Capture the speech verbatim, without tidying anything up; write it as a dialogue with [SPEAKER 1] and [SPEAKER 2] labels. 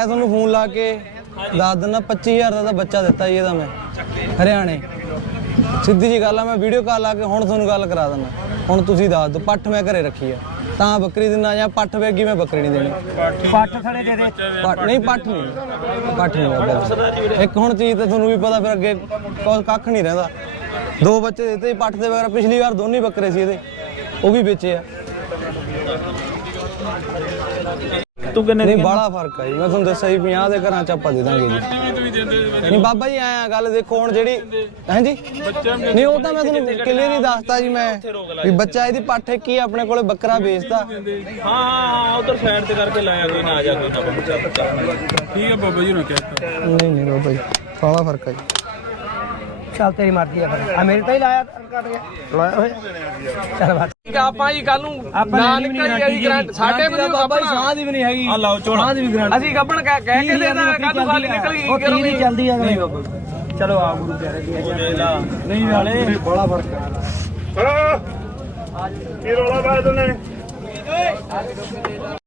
[SPEAKER 1] ਤੁਹਾਨੂੰ ਫੋਨ ਲਾ ਕੇ ਦੱਸ ਦਿੰਦਾ ਪੱਚੀ ਹਜ਼ਾਰ ਦਾ ਤਾਂ ਬੱਚਾ ਦਿੱਤਾ ਜੀ ਇਹਦਾ ਮੈਂ ਹਰਿਆਣੇ। ਸਿੱਧੀ ਜੀ ਗੱਲ ਆ, ਮੈਂ ਵੀਡੀਓ ਕਾਲ ਲਾ ਕੇ ਹੁਣ ਤੁਹਾਨੂੰ ਗੱਲ ਕਰਾ ਦਿੰਦਾ। ਹੁਣ ਤੁਸੀਂ ਦੱਸ ਦਿਓ, ਪੱਠ ਮੈਂ ਘਰੇ ਰੱਖੀ ਆ ਤਾਂ ਬੱਕਰੀ ਦਿਨਾ ਜਾਂ ਪੱਠ ਵੇਗੀ ਮੈਂ ਬੱਕਰੀ ਨਹੀਂ ਦੇਣੀ।
[SPEAKER 2] ਪੱਠ ਥੜੇ ਦੇ ਦੇ
[SPEAKER 1] ਪੱਠ ਨਹੀਂ, ਪੱਠ ਨਹੀਂ, ਪੱਠ ਨਹੀਂ। ਇੱਕ ਹੁਣ ਚੀਜ਼ ਤਾਂ ਤੁਹਾਨੂੰ ਵੀ ਪਤਾ, ਫਿਰ ਅੱਗੇ ਕੁਛ ਕੱਖ ਨਹੀਂ ਰਹਿੰਦਾ। ਦੋ ਬੱਚੇ ਦਿੱਤੇ ਪੱਠ ਦੇ ਵਗੈਰਾ, ਪਿਛਲੀ ਵਾਰ ਦੋਨੇ ਬੱਕਰੇ ਸੀ ਇਹਦੇ, ਉਹ ਵੀ ਵੇਚੇ ਆ।
[SPEAKER 2] ਤੂੰ ਕਿੰਨੇ
[SPEAKER 1] ਨਹੀਂ ਬਾਹਲਾ ਫਰਕ ਆ ਜੀ, ਮੈਂ ਤੁਹਾਨੂੰ ਦੱਸਿਆ ਜੀ ਪੰਜਾਹ ਦੇ ਘਰਾਂ ਚ ਆਪਾਂ ਦੇ ਦਾਂਗੇ ਜੀ। ਨਹੀਂ ਬਾਬਾ ਜੀ ਆਇਆ ਗੱਲ ਦੇਖੋ ਹੁਣ ਜਿਹੜੀ ਹਾਂਜੀ ਨਹੀਂ, ਉਹ ਤਾਂ ਮੈਂ ਤੁਹਾਨੂੰ ਕਲੀਅਰ ਹੀ ਦੱਸਤਾ ਜੀ ਮੈਂ ਵੀ ਬੱਚਾ ਇਹਦੀ ਪੱਠ ਕੀ ਆਪਣੇ ਕੋਲੇ ਬੱਕਰਾ ਵੇਚਦਾ।
[SPEAKER 2] ਹਾਂ ਹਾਂ ਉਧਰ ਸਾਈਡ ਤੇ ਕਰਕੇ ਲਾਇਆ ਕੋਈ ਨਾ ਆ ਜਾ ਕੋਈ ਨਾ ਬੱਚਾ ਬੱਚਾ
[SPEAKER 3] ਠੀਕ ਆ ਬਾਬਾ ਜੀ ਨੂੰ ਕਹਿਤਾ।
[SPEAKER 1] ਨਹੀਂ ਨਹੀਂ ਬਾਬਾ ਜੀ ਬਾਹਲਾ ਫਰਕ ਆ ਜੀ।
[SPEAKER 2] ਚੱਲ ਤੇਰੀ ਮਰਜ਼ੀ ਆ ਫਿਰ ਆ ਮੇਰੇ ਤਾਂ ਹੀ ਲਾਇਆ ਕੱਟ ਗਿਆ ਲਾਇਆ ਹੋਇਆ। ਚੱਲ ਬਾਤ
[SPEAKER 4] ਠੀਕ ਆ ਆਪਾਂ ਜੀ ਕੱਲ ਨੂੰ ਨਾ ਨਿਕਲ ਜੀ ਗਰੰਟ ਸਾਡੇ ਵੀ
[SPEAKER 2] ਬਾਬਾ ਜੀ ਸਾਹ ਦੀ ਵੀ ਨਹੀਂ ਹੈਗੀ।
[SPEAKER 4] ਆ ਲਾਓ ਚੋਣਾ
[SPEAKER 2] ਦੀ ਵੀ ਗਰੰਟ
[SPEAKER 4] ਅਸੀਂ ਗੱਬਣ ਕਹਿ ਕਹਿ ਕੇ ਦੇ ਦਾਂ ਕੱਲ ਨੂੰ ਖਾਲੀ ਨਿਕਲ ਗਈ
[SPEAKER 2] ਉਹ ਤੀ ਨਹੀਂ ਚੱਲਦੀ ਆ ਨਹੀਂ ਬਾਬਾ ਚਲੋ ਆ ਗੁਰੂ ਪਿਆਰੇ ਦੀ ਨਹੀਂ ਵਾਲੇ
[SPEAKER 1] ਬੜਾ ਫਰਕ ਆ।
[SPEAKER 5] ਕੀ ਰੌਲਾ ਪਾਇਆ ਤੂੰ ਨੇ